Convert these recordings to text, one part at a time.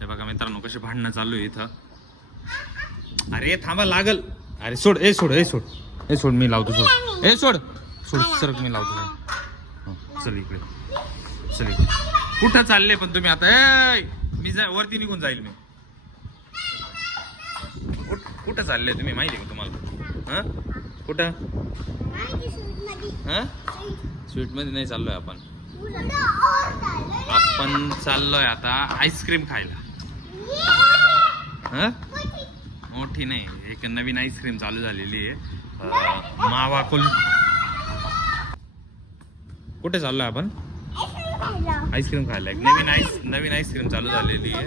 हे बघा मित्रांनो कशी भांडणं चालू आहे इथं. अरे थांबा लागल. अरे सोड सोड मी लावतो. सोड सर मी लावतो. चल इकडे कुठं चालले पण तुम्ही आता? मी वरती निघून जाईल मी. कुठं चालले तुम्ही माहिती आहे का तुम्हाला? कुठं? स्वीट मध्ये नाही चाललोय आपण चाललोय आता आईस्क्रीम खायला. मोठी नाही, एक नवीन आईस्क्रीम चालू झालेली आहे मावा कुठे चाललोय आपण? आईस्क्रीम खायला. एक नवीन आईस्क्रीम चालू झालेली आहे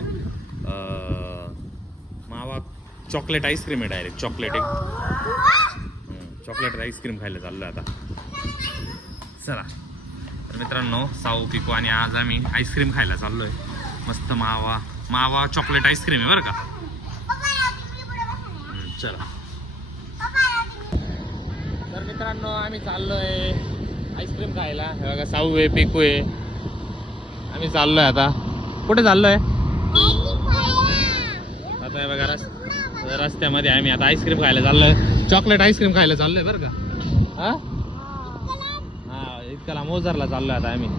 मावा चॉकलेट आईस्क्रीम आहे. डायरेक्ट चॉकलेट आईस्क्रीम खायला चाललोय आता. चला तर मित्रांनो, साऊ पिको आणि आज आम्ही आईस्क्रीम खायला चाललोय. मस्त मावा चॉकलेट आईस्क्रीम आहे बरं का. चला तर मित्रांनो, आम्ही चाललोय आईस्क्रीम खायला. हे बघा साऊ आहे, पिकू आहे. आम्ही चाललोय आता. कुठे चाललोय आता? हे बघा रस्त्यामध्ये आम्ही आता आईस्क्रीम खायला चाललोय. चॉकलेट आईस्क्रीम खायला चाललोय बरं का. हा इतक्याला मोजरला चाललोय आता आम्ही.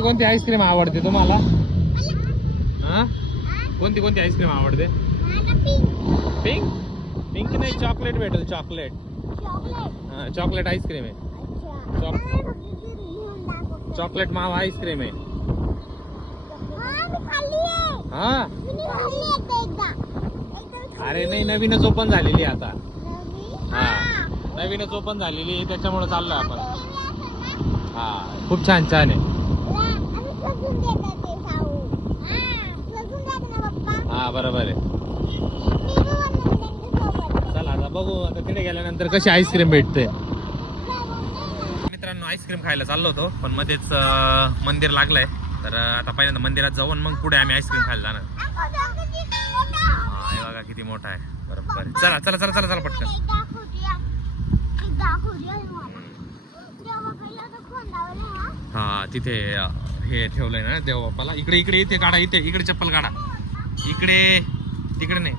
कोणती आईस्क्रीम आवडते तुम्हाला? कोणती आईस्क्रीम आवडते? पिंक नाही, चॉकलेट भेटेल. चॉकलेट आईस्क्रीम आहे. चॉकलेट मावा आईस्क्रीम आहे. अरे नाही, नवीनच ओपन झालेली आता. नवीनच ओपन झालेली आहे, त्याच्यामुळे चाललोय आपण. खूप छान आहे. बरोबर आहे. चला आता बघू, आता तिथे गेल्यानंतर कशी आईस्क्रीम भेटते. मित्रांनो, आईस्क्रीम खायला चाललो होतो पण मध्येच मंदिर लागलंय. तर आता पहिल्यांदा मंदिरात जाऊन मग पुढे आम्ही आईस्क्रीम खायला जाणार. हे बघा किती मोठा आहे. बरोबर. चला पटकन. तिथे हे ठेवलंय ना देव बाप्पाला. इकडे काढा. इकडे चप्पल काढा. तिकडे नाही,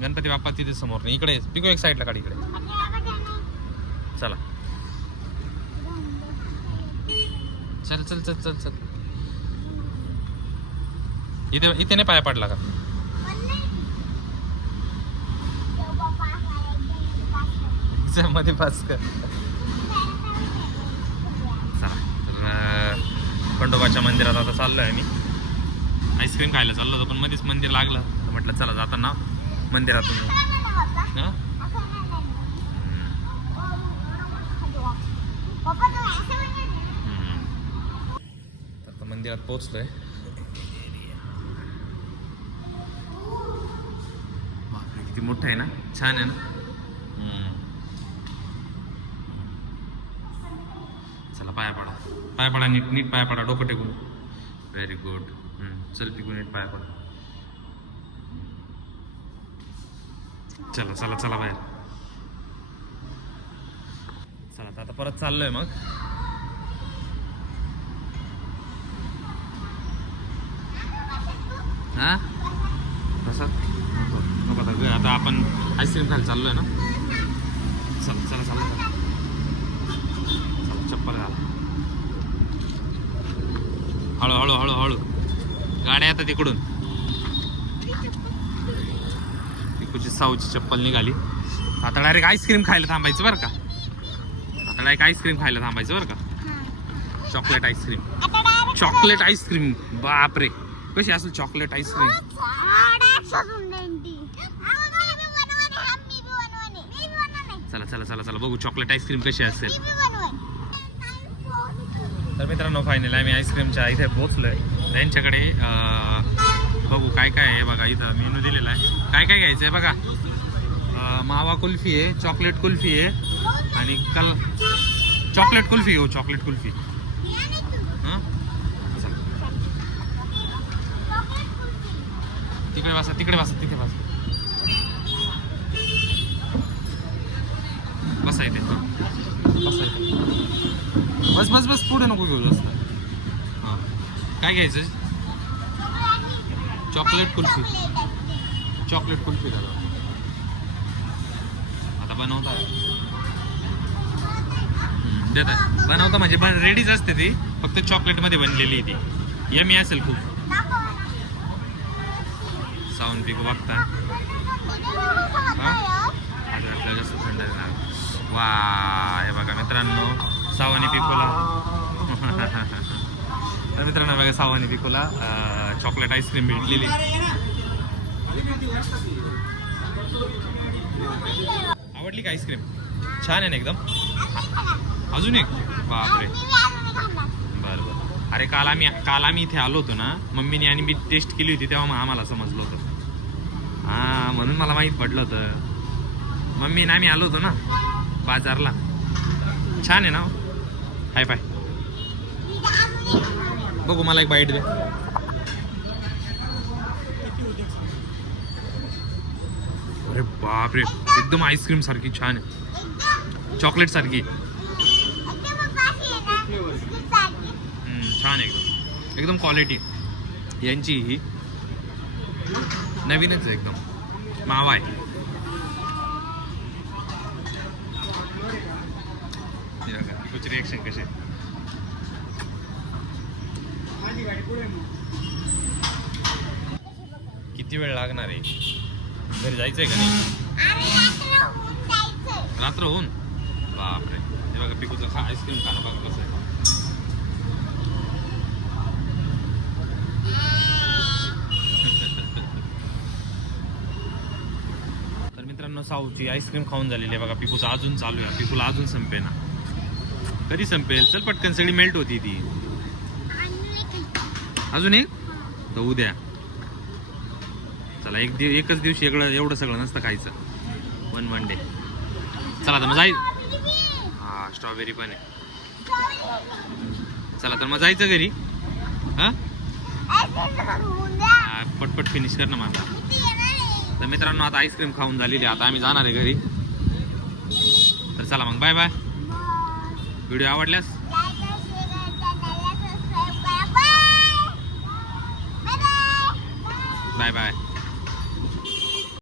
गणपती बाप्पा तिथे समोर नाही. इकडे पिको एक साईडला काढ. इकडे चला. चल. इथे नाही पाया पडला का? मध्ये पास कर. खंडोबाच्या मंदिरात आता चाललोय आम्ही. आईस्क्रीम खायला चाललो होतो पण मध्येच मंदिर लागलं. तर म्हटलं चला जाताना मंदिरातून. आता मंदिरात पोहोचलोय. किती मोठं आहे ना, छान आहे ना. चला पाया पडा नीट पाया पडा. डोकं टेकून. Very good. चल पिकू, नीट पाया पडा. चला बाहेर. चला आता परत चाललोय मग. आता आपण आईस्क्रीम खायला चाललोय ना. चला चप्पल घाला. हळू. गाड्या आता तिकडून. पिकूची साऊची चप्पल निघाली. आता डायरेक्ट आईस्क्रीम खायला थांबायचं बरं का. Chocolate ice cream. बापरे, कशी असेल चॉकलेट आईस्क्रीम? चला बघू चॉकलेट आईस्क्रीम कशी असेल. तर मित्रांनो, फायनली आम्ही आईस्क्रीमच्या इथे पोहोचलोय. त्यांच्याकडे बघू काय आहे. बघा इथं मेनू दिलेला आहे. काय घ्यायचं आहे बघा. मावा कुल्फी आहे, चॉकलेट कुल्फी आहे आणि चॉकलेट कुल्फी. चॉकलेट कुल्फी. तिकडे बसा. बसा इथे. बस बस बस पुढे नको घेऊ जास्त. हां काय घ्यायचं? चॉकलेट कुल्फी. चॉकलेट कुल्फी दादा आता बनवता देतात. बनवता म्हणजे रेडीच असते ती, फक्त चॉकलेटमध्ये बनलेली ती. यमी असेल खूप. साऊंड पिको बघता आपल्याला जास्त थंड आहे. वा हे बघा मित्रांनो सावानी पिकोला. तर मित्रांनो बघा सावानी पिकोला चॉकलेट आईस्क्रीम भेटलेली. आवडली का आईस्क्रीम? छान आहे ना एकदम. अजून एक बापरे. बरं बरं. अरे काल आम्ही इथे आलो होतो ना, मम्मीने आणि मी टेस्ट केली होती तेव्हा मग आम्हाला समजलं होतं. हां म्हणून मला माहीत पडलं होतं. मम्मीने आम्ही आलो होतो ना बाजारला. छान आहे ना. हाय पाय बघू मला एक बाईट दे. अरे बापरे एकदम आईस्क्रीम सारखी छान आहे. चॉकलेट सारखी छान एकदम एकदम क्वालिटी यांची ही नवीनच आहे एकदम. मावा आहे. कुछ रिएक्शन कसे किती वेळ लागणार आहे? घरी जायचंय का नाही? रात्र होऊन बापरे. हे बघा पिकूचं आईस्क्रीम खाणं बघा कसं आहे. तर मित्रांनो साऊची आईस्क्रीम खाऊन झालेली आहे बघा. पिकूचं अजून चालू आहे. पिकूला अजून संपे ना. कधी संपेल? चल पटकन सगळी मेल्ट होती ती. अजून एक तर उद्या. चला एकच दिवशी एवढं सगळं नसतं खायचं. One day. चला तर मग जाय. हा स्ट्रॉबेरी पण आहे. चला तर मग जायचं घरी. हा पटपट फिनिश कर ना माझा. तर मित्रांनो आता आईस्क्रीम खाऊन झालेली. आता आम्ही जाणार आहे घरी. तर चला मग बाय बाय. व्हिडिओ आवडल्यास बाय बाय.